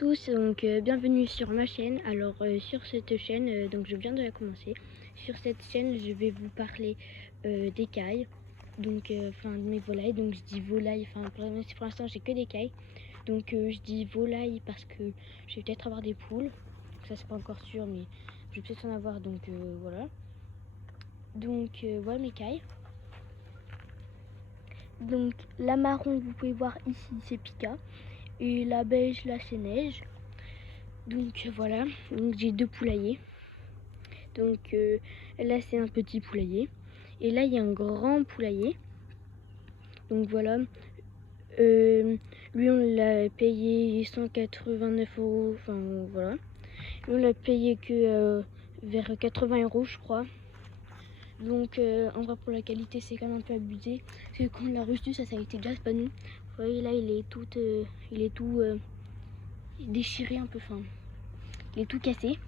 tous, donc bienvenue sur ma chaîne. Alors sur cette chaîne, donc je viens de la commencer. Sur cette chaîne, je vais vous parler d'écailles, donc enfin de mes volailles. Donc je dis volailles, enfin pour l'instant j'ai que des cailles. Donc je dis volailles parce que je vais peut-être avoir des poules. Ça c'est pas encore sûr, mais je vais peut-être en avoir. Donc voilà. Donc voilà mes cailles. Donc la marron, vous pouvez voir ici, c'est Pika. Et la beige, là, c'est Neige. Donc voilà, donc j'ai deux poulaillers. Donc là, c'est un petit poulailler. Et là, il y a un grand poulailler. Donc voilà. Lui, on l'a payé 189 €. Enfin voilà. Lui, on l'a payé que vers 80 €, je crois. Donc en vrai, pour la qualité, c'est quand même un peu abusé. Parce que quand on l'a reçu, ça a été déjà, c'est pas nous. Vous voyez là, il est tout déchiré un peu. Enfin, il est tout cassé.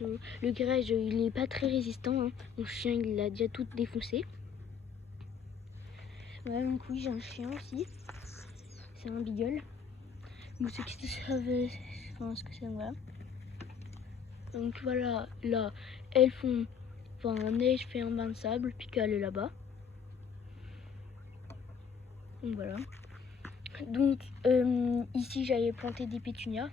Le grège, il n'est pas très résistant. Hein. Mon chien, il l'a déjà tout défoncé. Ouais, donc oui, j'ai un chien aussi. C'est un beagle. Donc ceux qui savent enfin, ce que c'est, voilà. Donc voilà, là, elles font... Enfin, Neige fait un bain de sable, puis qu'elle est là-bas. Donc voilà. Donc ici, j'avais planté des pétunias.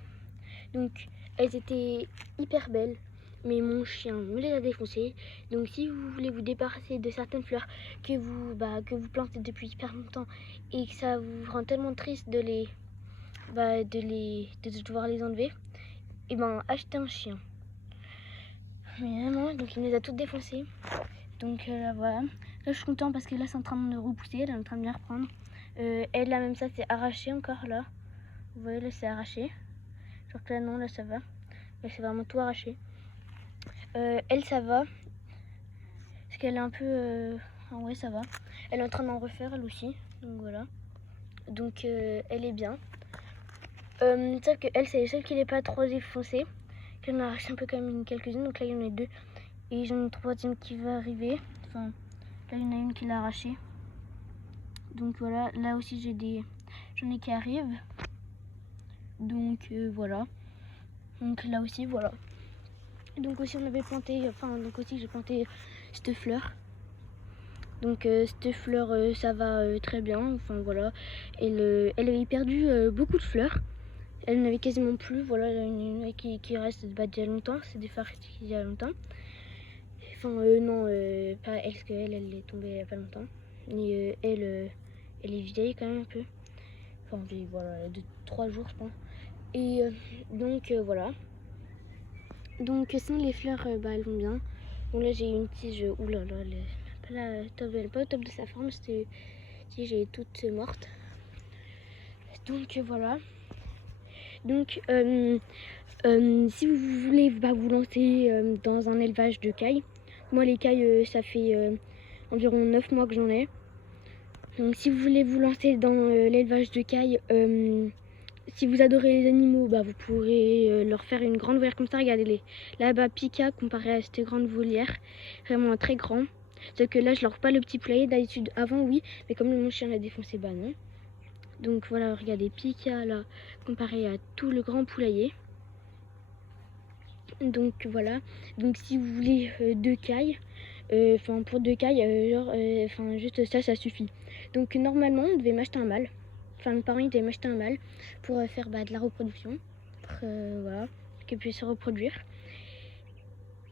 Donc elles étaient hyper belles, mais mon chien me les a défoncées. Donc si vous voulez vous débarrasser de certaines fleurs que vous plantez depuis hyper longtemps et que ça vous rend tellement triste de devoir les enlever, et achetez un chien. Mais vraiment, donc il me les a toutes défoncées. Donc voilà. Là je suis content parce que là c'est en train de repousser, elle est en train de bien reprendre. Elle là même ça c'est arraché encore là. Vous voyez là c'est arraché. Genre que là non, là ça va. Là c'est vraiment tout arraché. Elle ça va. Parce qu'elle est un peu... En vrai ça va. Elle est en train d'en refaire elle aussi. Donc voilà. Donc elle est bien. Sauf que elle c'est les seules qui n'est pas trop défoncée. J'en ai arraché un peu quand même quelques-unes. Donc là il y en a deux. Et j'en ai une troisième qui va arriver. Enfin là il y en a une qui l'a arrachée. Donc voilà. Là aussi j'en ai qui arrivent. Donc voilà. Donc là aussi voilà. Donc aussi on avait planté... Enfin donc aussi j'ai planté cette fleur. Donc cette fleur ça va très bien, enfin voilà. Elle avait perdu beaucoup de fleurs. Elle n'avait quasiment plus, voilà, une qui reste d'il y a longtemps, c'est des fleurs d'il y a longtemps. Enfin non, pas elle, parce qu'elle est tombée il n'y a pas longtemps. Et elle est vieille quand même un peu. Enfin vieille, voilà, de 3 jours je pense. Et donc voilà. Donc sinon les fleurs, elles vont bien. Bon là j'ai une tige, oulala, elle est pas au top de sa forme, j'ai toutes mortes. Donc voilà. Donc si vous voulez vous lancer dans un élevage de cailles, moi les cailles ça fait environ 9 mois que j'en ai. Donc si vous voulez vous lancer dans l'élevage de cailles, si vous adorez les animaux, vous pourrez leur faire une grande volière comme ça. Regardez-les. Là-bas, Pika, comparé à cette grande volière, vraiment très grand. Sauf que là, je leur fais pas le petit poulailler. D'habitude, avant, oui. Mais comme mon chien l'a défoncé, non. Donc voilà, regardez, Pika, là, comparé à tout le grand poulailler. Donc voilà. Donc si vous voulez deux cailles, pour deux cailles, juste ça suffit. Donc normalement, on devait m'acheter un mâle. Enfin, mes parents ils devaient m'acheter un mâle pour faire de la reproduction. Voilà, qu'elle puisse se reproduire.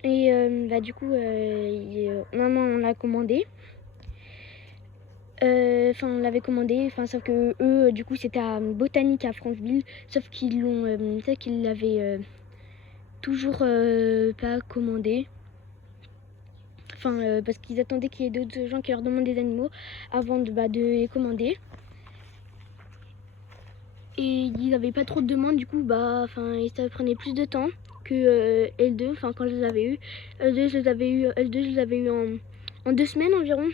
Et du coup, maman on l'a commandé. On l'avait commandé, sauf que eux, du coup, c'était à Botanique à Franceville, sauf qu'ils l'avaient toujours pas commandé. Parce qu'ils attendaient qu'il y ait d'autres gens qui leur demandent des animaux avant de les commander. Et ils n'avaient pas trop de demandes, du coup, ça prenait plus de temps que L2, quand je les avais eu. L2, je les avais eu en 2 semaines environ.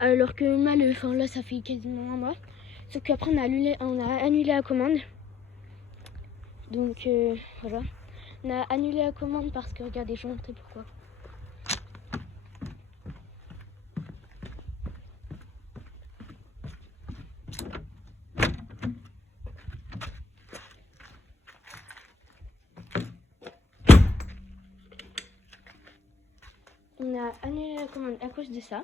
Alors que mal, là, ça fait quasiment un mois. Sauf qu'après, on a annulé la commande. Donc, voilà. On a annulé la commande parce que, regardez, je vais vous montrer pourquoi. on a annulé la commande à cause de ça.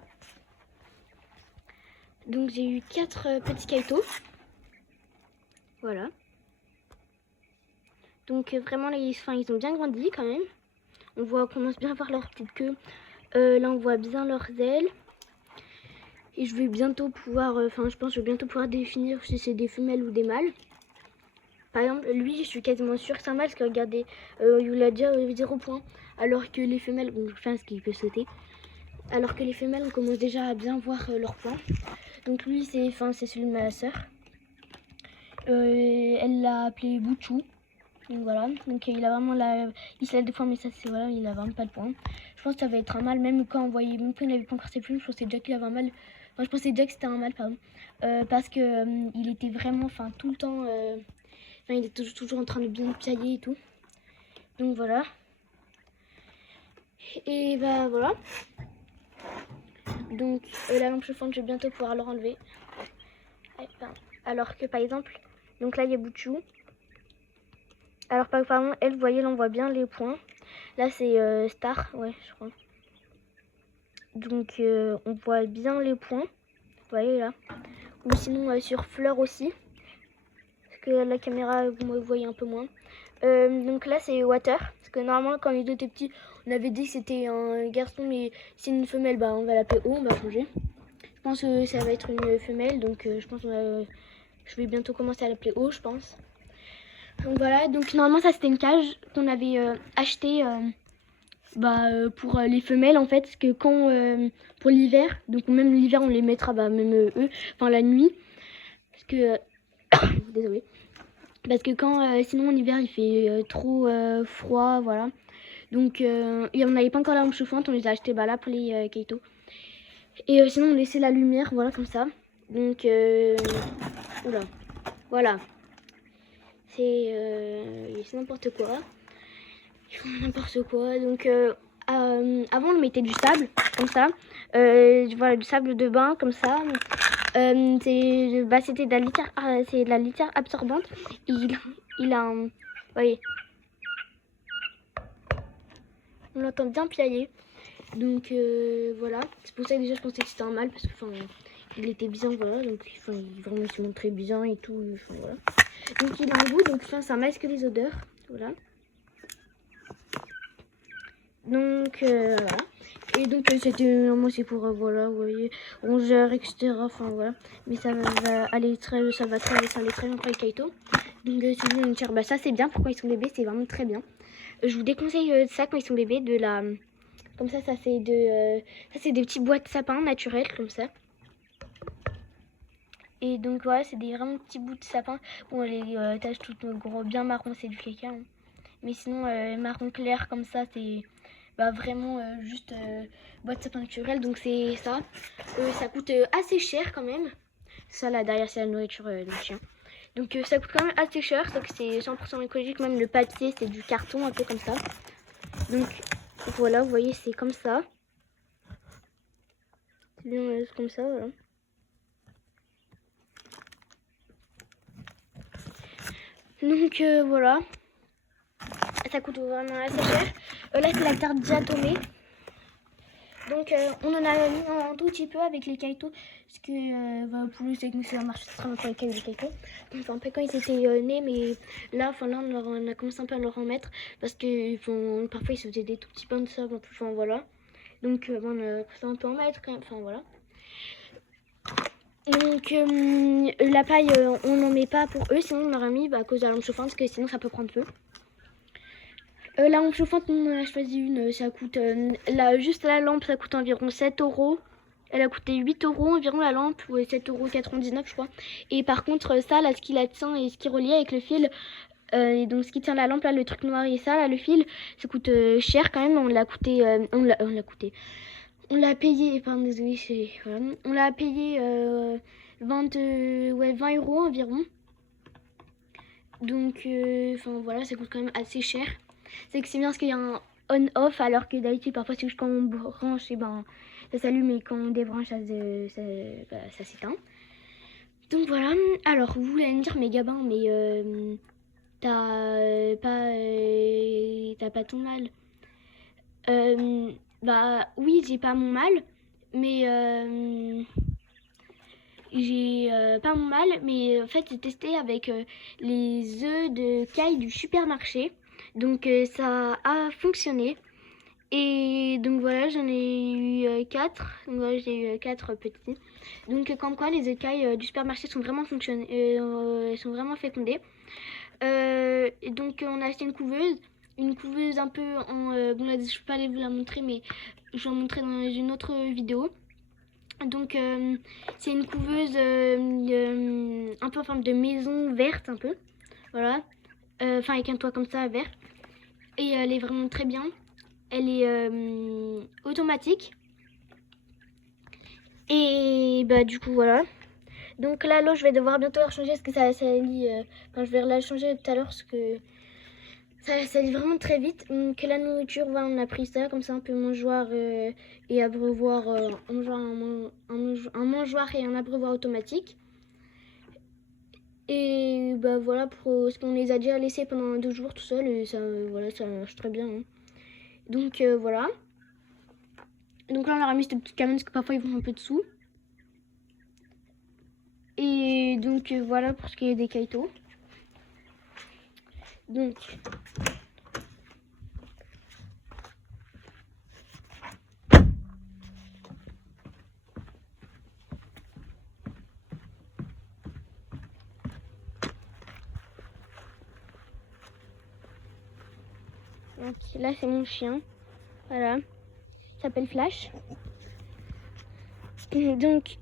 Donc j'ai eu 4 petits kaito. Voilà. Donc vraiment ils ont bien grandi quand même. On voit, on commence bien à voir leur petite queue. Là on voit bien leurs ailes. Et je vais bientôt pouvoir, je pense que je vais bientôt pouvoir définir si c'est des femelles ou des mâles. Par exemple, lui, je suis quasiment sûre que c'est un mâle, parce que regardez, il a déjà 0 points. Alors que les femelles, bon, enfin, ce qu'il peut sauter. Alors que les femelles, on commence déjà à bien voir leurs points. Donc lui, c'est celui de ma soeur. Elle l'a appelé Bouchou. Donc voilà, donc il a vraiment il se l'a des fois, mais ça c'est voilà, il a vraiment pas de points. Je pense que ça va être un mâle, même quand on voyait, même quand il n'avait pas encore ses plumes, je pensais déjà qu'il avait un mâle. Enfin, je pensais déjà que c'était un mâle, pardon, parce que il était vraiment, tout le temps, il était toujours en train de bien piailler et tout. Donc voilà. Et bah voilà. Donc la lampe chauffante, je vais bientôt pouvoir leur enlever. Alors que par exemple, donc là il y a Bouchou. Alors par exemple, elle, vous voyez, là on voit bien les points. Là c'est Star, ouais je crois. Donc on voit bien les points, vous voyez là. Ou sinon sur Fleur aussi, parce que la caméra vous me voyez un peu moins. Donc là c'est Water, parce que normalement quand les deux étaient petits, on avait dit que c'était un garçon, mais c'est une femelle, bah on va l'appeler O, on va changer. Je pense que ça va être une femelle, donc je pense que je vais bientôt commencer à l'appeler O, je pense. Donc voilà, donc normalement ça c'était une cage qu'on avait achetée pour les femelles en fait, parce que quand pour l'hiver, donc même l'hiver on les mettra même eux, la nuit, parce que désolé, parce que quand sinon en hiver il fait trop froid, voilà. Donc et on n'avait pas encore la lampe chauffante, on les a achetés là pour les kaito. Et sinon on laissait la lumière, voilà, comme ça. Donc oula, voilà, c'est n'importe quoi. Ils font n'importe quoi. Donc avant on mettait du sable comme ça, voilà, du sable de bain comme ça. C'était de la litière absorbante. Il a un, vous voyez, on l'entend bien piailler. Donc voilà, c'est pour ça que déjà je pensais que c'était un mâle, parce que il était bien, voilà, donc il vraiment se montrait bien et tout, voilà. Donc il a un goût, donc ça masque les odeurs, voilà. Donc voilà. Et donc c'était moi c'est pour voilà, vous voyez, rongeurs, etc. Voilà. Mais ça va aller très bien pour les kaito. Donc c'est une tire, ça c'est bien pour quand ils sont bébés, c'est vraiment très bien. Je vous déconseille ça quand ils sont bébés, de la comme ça c'est des petits bois de sapin naturels comme ça. Et donc voilà, c'est des vraiment petits bouts de sapin. Bon, les taches toutes gros bien marron, c'est du caca, hein. Mais sinon marron clair comme ça, c'est vraiment juste bois de sapin naturel, donc c'est ça. Ça coûte assez cher quand même. Ça là derrière c'est la nourriture du chien. Donc ça coûte quand même assez cher, sauf que c'est 100% écologique, même le papier c'est du carton un peu comme ça. Donc voilà, vous voyez c'est comme ça. C'est bien comme ça, voilà. Donc voilà. Ça coûte vraiment assez cher. Là c'est la carte diatomée. Donc on en a mis un tout petit peu avec les kaito, parce que pour nous c'est que ça marche très bien pour les kaito. Donc un peu quand ils étaient nés, mais là, on a commencé un peu à leur en mettre, parce que parfois ils se faisaient des tout petits pains de sable, voilà. Donc on peut en mettre quand même, voilà. Donc la paille on n'en met pas pour eux, sinon on aurait mis à cause de la lampe chauffante, parce que sinon ça peut prendre feu. La lampe chauffante, on en a choisi une, ça coûte, juste la lampe ça coûte environ 7 €. Elle a coûté 8 € environ la lampe, ou 7,99 € je crois. Et par contre ça, là, ce qui la tient et ce qui relie avec le fil, et donc ce qui tient la lampe, là, le truc noir et ça, là, le fil, ça coûte cher quand même. On l'a payé, pardon, désolé, voilà. On l'a payé 20 € environ. Donc voilà, ça coûte quand même assez cher. C'est que c'est bien parce qu'il y a un on-off, alors que d'habitude parfois c'est juste quand on branche, et ça s'allume, et quand on débranche ça s'éteint. Donc voilà. Alors vous voulez me dire, mais Gabin, mais t'as pas ton mâle. Bah oui, j'ai pas mon mal, mais en fait j'ai testé avec les œufs de caille du supermarché. Donc ça a fonctionné. Et donc voilà, j'en ai eu 4. Donc voilà, j'ai eu 4 petits. Donc comme quoi les écailles du supermarché sont vraiment sont vraiment fécondées. Et donc on a acheté une couveuse un peu en... bon là je peux pas aller vous la montrer, mais je vais en montrer dans une autre vidéo. Donc c'est une couveuse un peu en forme de maison verte un peu. Voilà. Enfin avec un toit comme ça vert. Et elle est vraiment très bien. Elle est automatique. Et bah du coup voilà. Donc là l'eau je vais devoir bientôt la changer parce que ça lit. Enfin je vais la changer tout à l'heure parce que ça lit vraiment très vite. Donc la nourriture, voilà, on a pris ça comme ça un peu mangeoire et abreuvoir, un mangeoire et un abreuvoir automatique. Et bah voilà, parce qu'on les a déjà laissés pendant 2 jours tout seul et ça, voilà, ça marche très bien. Hein. Donc voilà. Donc là on leur a mis cette petite cabane parce que parfois ils vont un peu dessous. Et donc voilà pour ce qui est des kaitos. Donc là c'est mon chien. Voilà. Il s'appelle Flash. Donc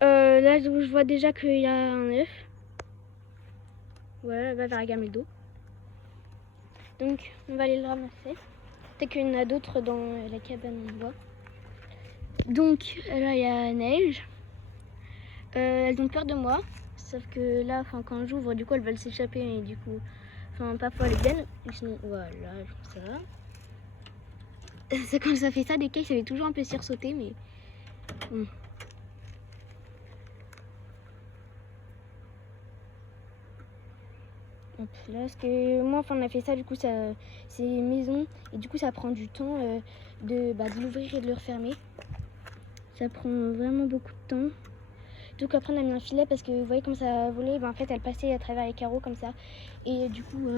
là je vois déjà qu'il y a un œuf. Voilà, là-bas vers la gamelle d'eau. Donc on va aller le ramasser. Peut-être qu'il y en a d'autres dans la cabane en bois. Donc là il y a neige. Elles ont peur de moi. Sauf que là, quand j'ouvre, du coup elles veulent s'échapper et du coup, parfois elles viennent. Sinon, voilà, elles font ça. Quand ça fait ça, des cailles, ça fait toujours un peu sursauter, mais bon. Hop, là, parce que moi, on a fait ça, du coup, c'est maison, et du coup, ça prend du temps de l'ouvrir et de le refermer. Ça prend vraiment beaucoup de temps. Donc après, on a mis un filet parce que vous voyez comme ça volait, en fait, elle passait à travers les carreaux comme ça. Et du coup,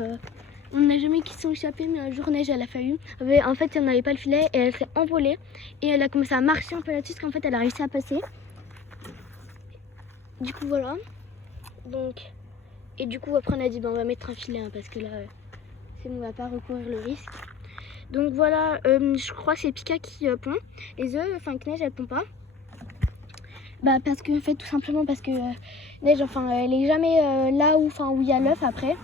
on n'a jamais qui se sont échappés, mais un jour, neige, elle a fallu. En fait, on n'avait pas le filet et elle s'est envolée. Et elle a commencé à marcher un peu là-dessus, parce qu'en fait, elle a réussi à passer. Du coup, voilà. Donc, et du coup, après, on a dit, on va mettre un filet, hein, parce que là, c'est bon, on va pas recourir le risque. Donc voilà, je crois que c'est Pika qui pond. Les œufs, que Neige, elle pond pas. Bah parce que, en fait, tout simplement parce que Neige, elle est jamais là où il y a l'œuf après.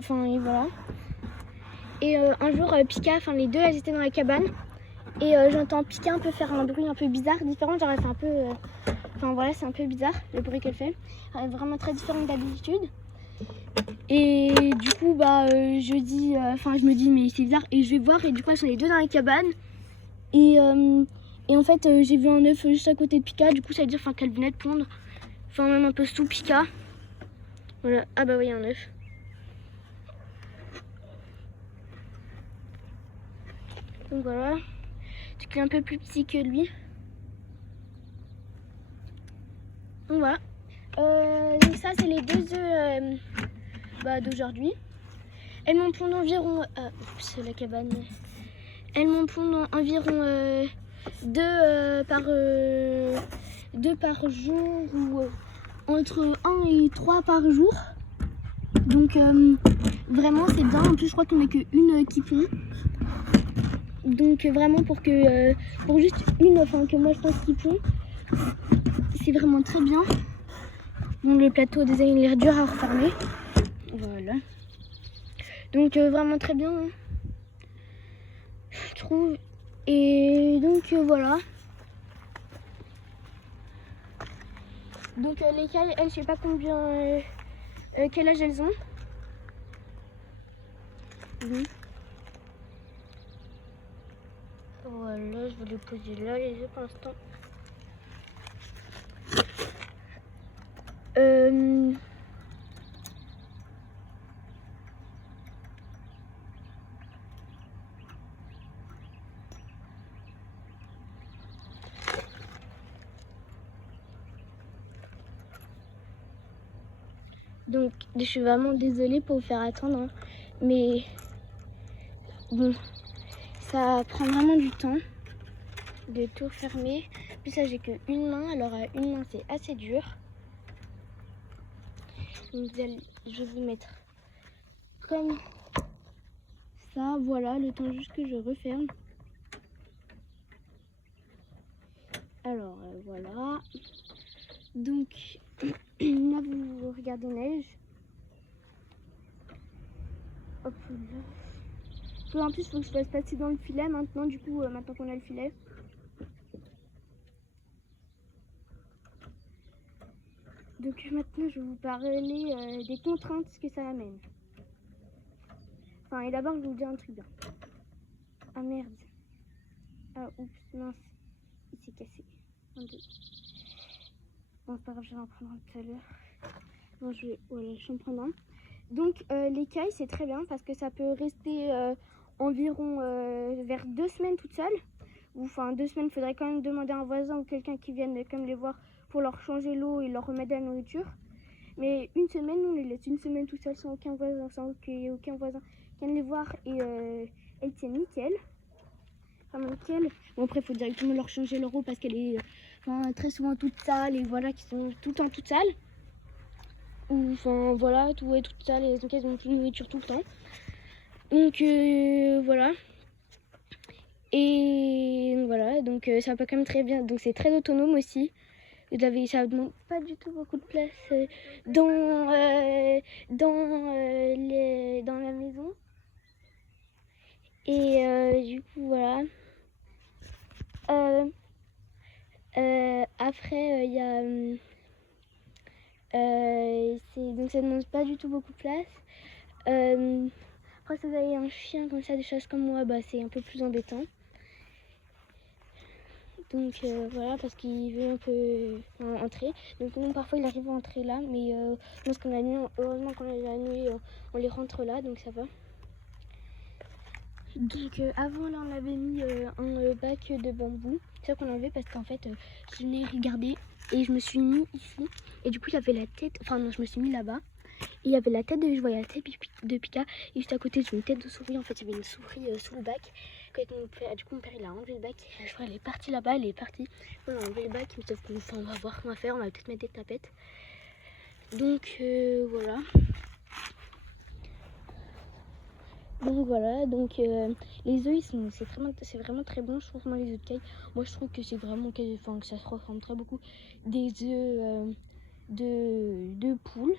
Et voilà. Et un jour, Pika, les deux, elles étaient dans la cabane. Et j'entends Pika un peu faire un bruit un peu bizarre, différent. Genre, elle fait un peu... voilà, c'est un peu bizarre, le bruit qu'elle fait. Elle est vraiment très différente d'habitude. Et du coup, je me dis, mais c'est bizarre. Et je vais voir, et du coup, elles sont les deux dans la cabane. Et en fait, j'ai vu un œuf juste à côté de Pika. Du coup, ça veut dire qu'elle venait de pondre. Même un peu sous Pika. Voilà. Ah bah oui, il y a un œuf. Donc voilà. C'est qu'il est un peu plus petit que lui. Donc voilà. Donc ça, c'est les 2 œufs d'aujourd'hui. Elles m'en pondent environ... c'est la cabane. Elles m'en pondent environ 2 par jour ou entre 1 et 3 par jour. Donc vraiment c'est bien. En plus je crois qu'on n'a qu'une qui pond. Donc vraiment pour juste une, que moi je pense qui pond, c'est vraiment très bien. Bon, le plateau déjà il a l'air dur à refermer. Voilà. Donc vraiment très bien. Hein, je trouve. Et donc voilà. Donc les cailles, elles, je sais pas combien, quel âge elles ont. Voilà, je vais les poser là les œufs pour l'instant. Donc je suis vraiment désolée pour vous faire attendre, hein. Mais bon, ça prend vraiment du temps de tout fermer. Puis ça, j'ai qu'une main, alors à une main c'est assez dur. Donc je vais vous mettre comme ça, voilà, le temps juste que je referme. Alors voilà. Donc là vous regardez neige. Hop là. En plus, il faut que je fasse passer dans le filet maintenant, du coup, maintenant qu'on a le filet. Donc maintenant, je vais vous parler des contraintes que ça amène. Enfin, et d'abord, je vais vous dire un truc bien. Ah merde. Ah oups, mince. Il s'est cassé. Un, deux. Bon, c'est pas grave, je vais en prendre un tout à l'heure. Bon, voilà, je vais en prendre un. Donc, l'écaille, c'est très bien parce que ça peut rester environ vers 2 semaines toute seule. Ou enfin, 2 semaines, il faudrait quand même demander à un voisin ou quelqu'un qui vienne comme les voir pour leur changer l'eau et leur remettre de la nourriture. Mais une semaine, on les laisse une semaine tout seul sans aucun voisin, aucun voisin vienne les voir et elles tiennent nickel. Vraiment nickel. Bon, après, il faut directement leur changer leur eau parce qu'elle est très souvent toute sale et voilà, qui sont tout le temps toute sales. Ou enfin voilà, tout est toute sale et donc elles ont plus de nourriture tout le temps. Donc voilà. Et voilà, donc ça va quand même très bien. Donc c'est très autonome aussi. Ça ne demande pas du tout beaucoup de place dans la maison. Et du coup, voilà. Après, il y a... donc ça ne demande pas du tout beaucoup de place. Après, si vous avez un chien comme ça, des choses comme moi, bah, c'est un peu plus embêtant. Donc voilà, parce qu'il veut un peu entrer. Donc nous, parfois, il arrive à entrer là, mais lorsqu'on a nuit, heureusement qu'on a la nuit, on les rentre là, donc ça va. Donc avant, là, on avait mis un bac de bambou. C'est ça qu'on enlevait parce qu'en fait, je l'ai regardé et je me suis mis ici. Et du coup, il y avait la tête, enfin non, je me suis mis là-bas. Et il y avait la tête je voyais la tête de Pika. Et juste à côté, j'ai une tête de souris. En fait, il y avait une souris sous le bac. Du coup, mon père, il a enlevé le bac. Je crois qu'elle est partie là-bas, elle est partie. On a enlevé le bac, mais sauf qu'on va voir comment faire. On va peut-être mettre des tapettes. Donc, voilà. Donc voilà, donc les œufs, c'est vraiment très bon, je trouve, moi, les œufs de caille. Moi, je trouve que c'est vraiment, que ça se ressemble très beaucoup des œufs de poule.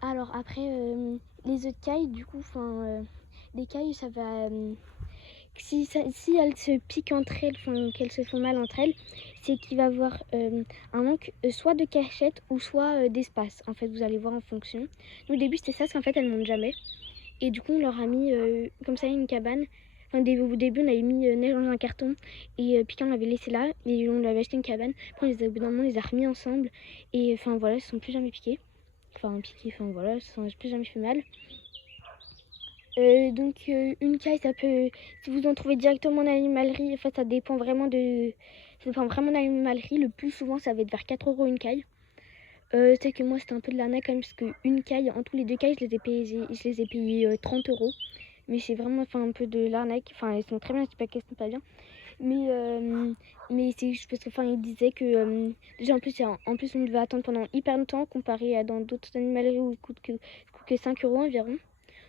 Alors après, les œufs de caille, du coup, les cailles, ça va... si elles se piquent entre elles, qu'elles se font mal entre elles, c'est qu'il va y avoir un manque soit de cachette ou soit d'espace. En fait, vous allez voir en fonction. Nous, au début, c'était ça, parce qu'en fait, elles montent jamais. Et du coup, on leur a mis comme ça une cabane. Enfin, au début, on avait mis neige dans un carton et puis on l'avait laissé là et on lui avait acheté une cabane. Après, au bout d'un moment, on les a remis ensemble et enfin voilà, ils ne se sont plus jamais piqués. Voilà, ils ne se sont plus jamais fait mal. Donc une caille, ça peut, si vous en trouvez directement en animalerie, en fait ça dépend vraiment de l'animalerie. Le plus souvent, ça va être vers 4 € une caille. C'est que moi c'était un peu de l'arnaque quand même, parce qu'une caille, en tous les 2 cailles, je les ai payées 30 €. Mais c'est vraiment un peu de l'arnaque. Enfin, elles sont très bien, c'est pas qu'elles sont pas bien. Mais c'est juste parce que ils disaient que déjà en plus on devait attendre pendant hyper longtemps comparé à dans d'autres animaleries où il coûte que 5 € environ.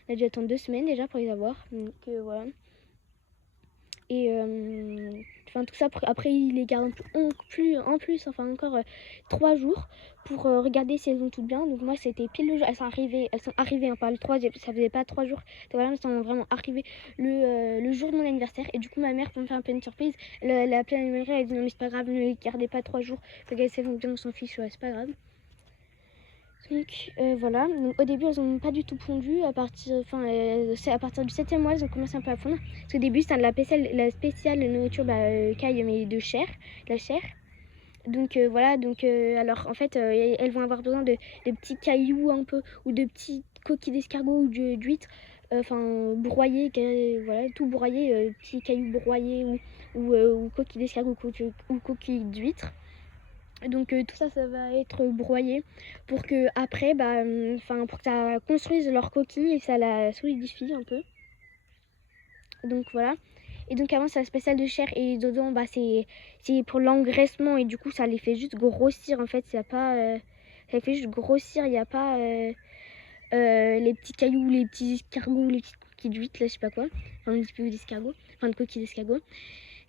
On a dû attendre 2 semaines déjà pour les avoir. Donc voilà. Et tout ça, après ils les gardent en plus encore 3 jours pour regarder si elles ont toutes bien. Donc moi c'était pile le jour, elles sont arrivées pas le 3, ça faisait pas 3 jours. Donc voilà, elles sont vraiment arrivées le jour de mon anniversaire. Et du coup ma mère, pour me faire un peu une surprise, la pleine anniversaire, elle a dit non mais c'est pas grave, ne les gardez pas 3 jours, regardez si elles vont bien, on s'en fiche, ouais, c'est pas grave. Donc voilà, donc, au début elles n'ont pas du tout pondu, c'est à partir du 7e mois elles ont commencé un peu à fondre. Parce qu'au début c'était la spéciale nourriture caille mais de la chair. Donc voilà, alors en fait elles vont avoir besoin de petits cailloux un peu, ou de petits coquilles d'escargot ou d'huîtres, broyés, voilà, tout broyé, petits cailloux broyés ou coquilles d'escargot ou coquilles d'huîtres. Donc tout ça, ça va être broyé pour que après, pour que ça construise leur coquille et ça la solidifie un peu. Donc voilà. Et donc avant c'est la spéciale de chair et dedans c'est pour l'engraissement et du coup ça les fait juste grossir en fait. Ça fait juste grossir, il n'y a pas les petits cailloux, les petits escargots, les petites coquilles d'huîtres là je sais pas quoi. Enfin des petits d'escargots, enfin de coquilles d'escargots.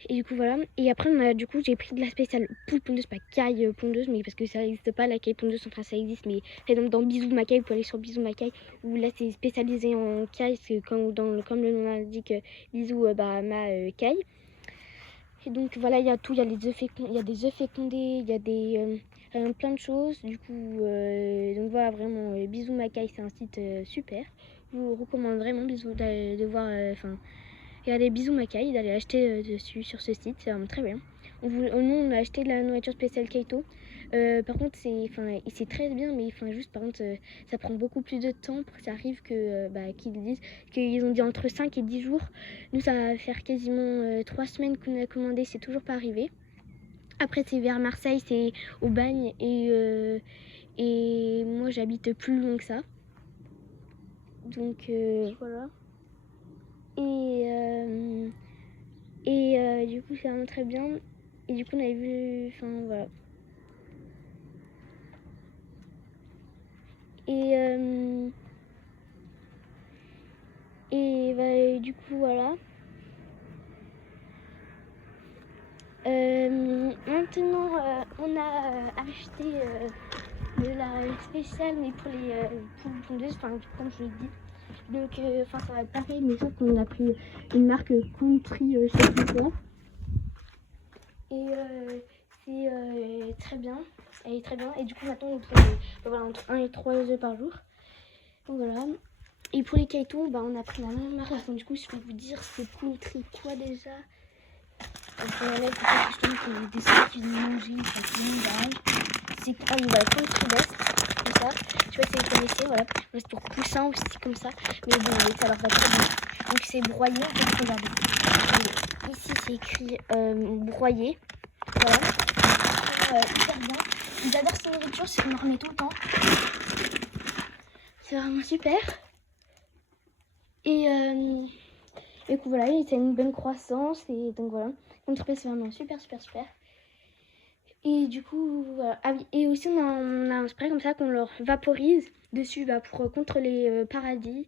Et du coup voilà. Et après j'ai pris de la spéciale poule pondeuse, pas caille pondeuse, mais parce que ça n'existe pas la caille pondeuse, enfin ça existe, mais par exemple dans Bisous ma caille, vous pouvez aller sur Bisous ma caille, où là c'est spécialisé en caille, c'est comme le nom l'indique, Bisous ma caille. Et donc voilà, il y a tout, il y a des œufs fécondés, il y a plein de choses. Du coup, donc voilà, vraiment, Bisous ma caille, c'est un site super. Je vous recommande vraiment de voir, regardez Bisous Macaille, d'aller acheter dessus sur ce site, c'est vraiment très bien. Nous on a acheté de la nourriture spéciale Kaito. Par contre c'est très bien, mais juste par contre ça prend beaucoup plus de temps pour que ça arrive qu'ils disent qu'ils ont dit entre 5 et 10 jours. Nous ça va faire quasiment 3 semaines qu'on a commandé, c'est toujours pas arrivé. Après c'est vers Marseille, c'est au Bagne et moi j'habite plus loin que ça. Donc voilà. Et du coup c'est vraiment très bien. Et du coup on avait vu, voilà. Et du coup voilà. Maintenant on a acheté de la spéciale mais pour les poules pondeuses, comme je l'ai dit. Donc ça va être pareil, mais sauf qu'on a pris une marque Country, je sais plus quoi. Et c'est très bien. Elle est très bien. Et du coup maintenant on prend entre 1 et 3 œufs par jour. Donc voilà. Et pour les caïtons, on a pris la même marque. Donc, du coup, je peux vous dire, c'est Country quoi déjà. Pour la lettre, c'est justement des trucs qu'ils ont mangé, c'est Country Best, comme ça. Je sais pas si vous connaissez, voilà. C'est pour poussin aussi, comme ça. Mais bon, ça leur va très bien. Donc c'est broyé, donc regardez. Ici c'est écrit broyé. Voilà. Hyper bien. Ils adorent ces nourritures, c'est qu'on en remet tout le temps. C'est vraiment super. Et coup voilà, il a une bonne croissance et donc voilà. Contre c'est vraiment super. Et du coup voilà. Ah oui, et aussi on a un spray comme ça qu'on leur vaporise dessus pour contre les parasites.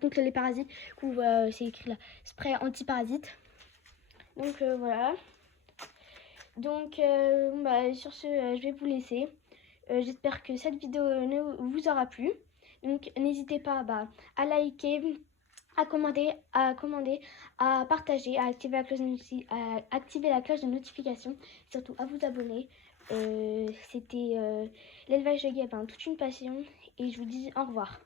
Contre les parasites. Du coup c'est écrit là, spray anti-parasite. Donc voilà. Donc sur ce je vais vous laisser. J'espère que cette vidéo vous aura plu. Donc n'hésitez pas à liker, à commander, à partager, à activer la cloche de notification, surtout à vous abonner. C'était l'élevage de guêpes, toute une passion, et je vous dis au revoir.